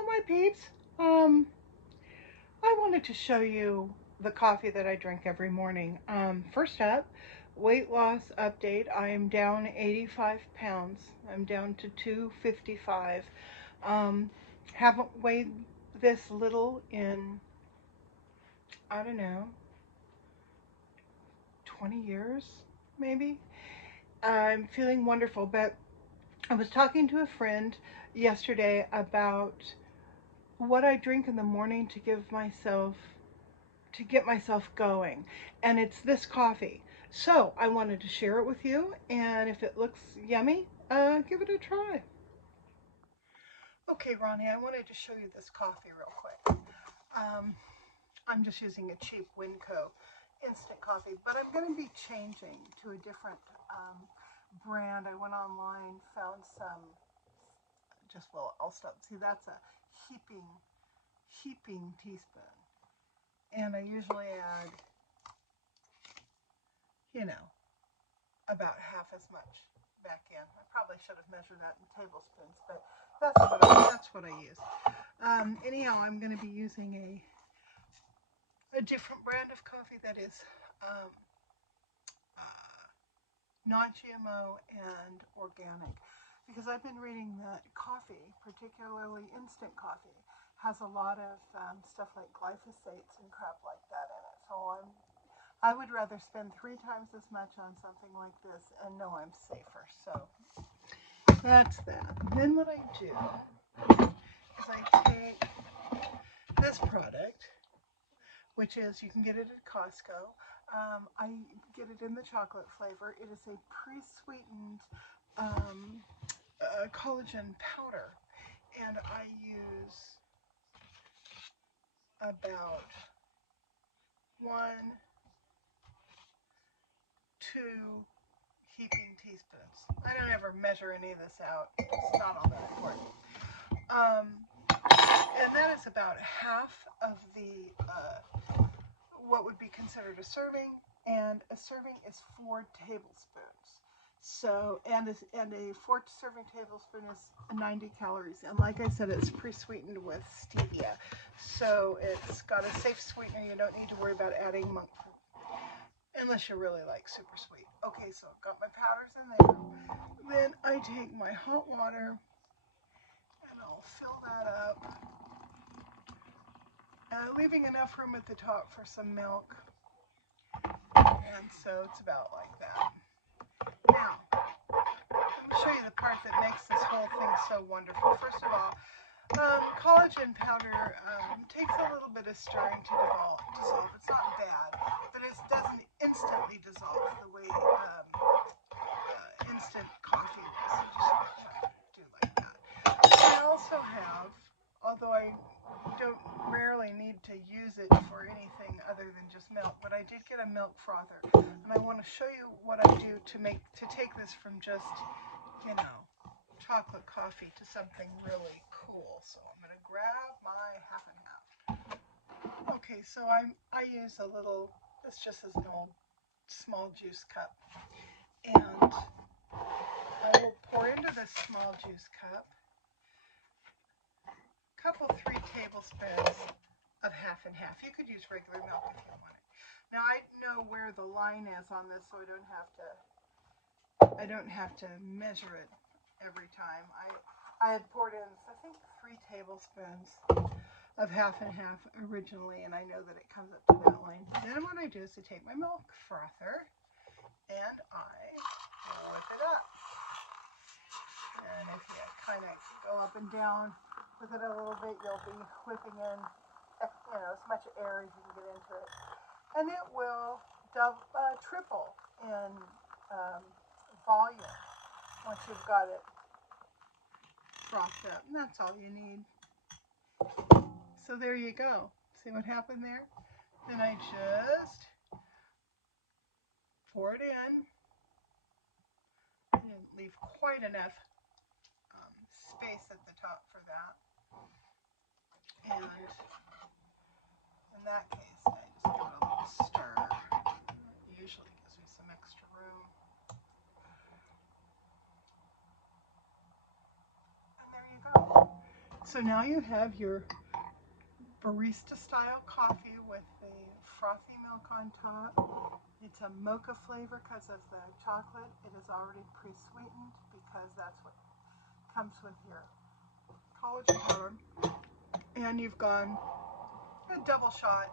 Hello, my peeps. I wanted to show you the coffee that I drink every morning. First up, weight loss update. I am down 85 pounds. I'm down to 255. Um, haven't weighed this little in, I don't know, 20 years, maybe. I'm feeling wonderful, but I was talking to a friend yesterday about what I drink in the morning to get myself going. And it's this coffee. So I wanted to share it with you. And if it looks yummy, give it a try. Okay, Ronnie, I wanted to show you this coffee real quick. Um, I'm just using a cheap Winco instant coffee, but I'm going to be changing to a different brand. I went online, found some, well, I'll stop. See, that's a heaping teaspoon. And I usually add, you know, about half as much back in. I probably should have measured that in tablespoons, but that's what I use. Anyhow, I'm going to be using a different brand of coffee that is um, uh, non-GMO and organic, because I've been reading that coffee, particularly instant coffee, has a lot of stuff like glyphosates and crap like that in it. So I would rather spend 3 times as much on something like this and know I'm safer. So that's that. Then what I do is I take this product, which is, you can get it at Costco. I get it in the chocolate flavor. It is a pre-sweetened collagen powder, and I use about 1, 2 heaping teaspoons. I don't ever measure any of this out. It's not all that important. And that is about half of the what would be considered a serving, and a serving is 4 tablespoons. So, and a 4 serving tablespoon is 90 calories. And like I said, it's pre-sweetened with stevia. So it's got a safe sweetener. You don't need to worry about adding monk fruit unless you really like super sweet. Okay, so I've got my powders in there. Then I take my hot water and I'll fill that up, leaving enough room at the top for some milk. And so it's about like that. Now, let me show you the part that makes this whole thing so wonderful. First of all, collagen powder takes a little bit of stirring to dissolve. It's not bad, but it doesn't instantly dissolve the way instant coffee does. You just do like that. I also have, although I don't rarely need to use it for anything other than just milk, but I did get a milk frother, and I want to show you what I do to take this from just, chocolate coffee to something really cool. So I'm going to grab my half and half. Okay, so I use a little, it's just an old small juice cup, and I will pour into this small juice cup a couple, 3 tablespoons of half and half. You could use regular milk if you wanted. Now I know where the line is on this, so I don't have to measure it every time. I had poured in, I think, 3 tablespoons of half and half originally, and I know that it comes up to that line. Then what I do is I take my milk frother and I whip it up. And if you kind of go up and down with it a little bit, you'll be whipping in, as much air as you can get into it. And it will triple in volume once you've got it frothed up. And that's all you need. So there you go. See what happened there? Then I just pour it in. I didn't leave quite enough space at the top for that. And in that case, I just give it a little stir. It usually gives me some extra room. And there you go. So now you have your barista style coffee with the frothy milk on top. It's a mocha flavor because of the chocolate. It is already pre-sweetened because that's what comes with your collagen powder. And you've gone a double shot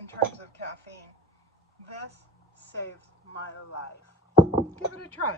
in terms of caffeine. This saves my life. Give it a try.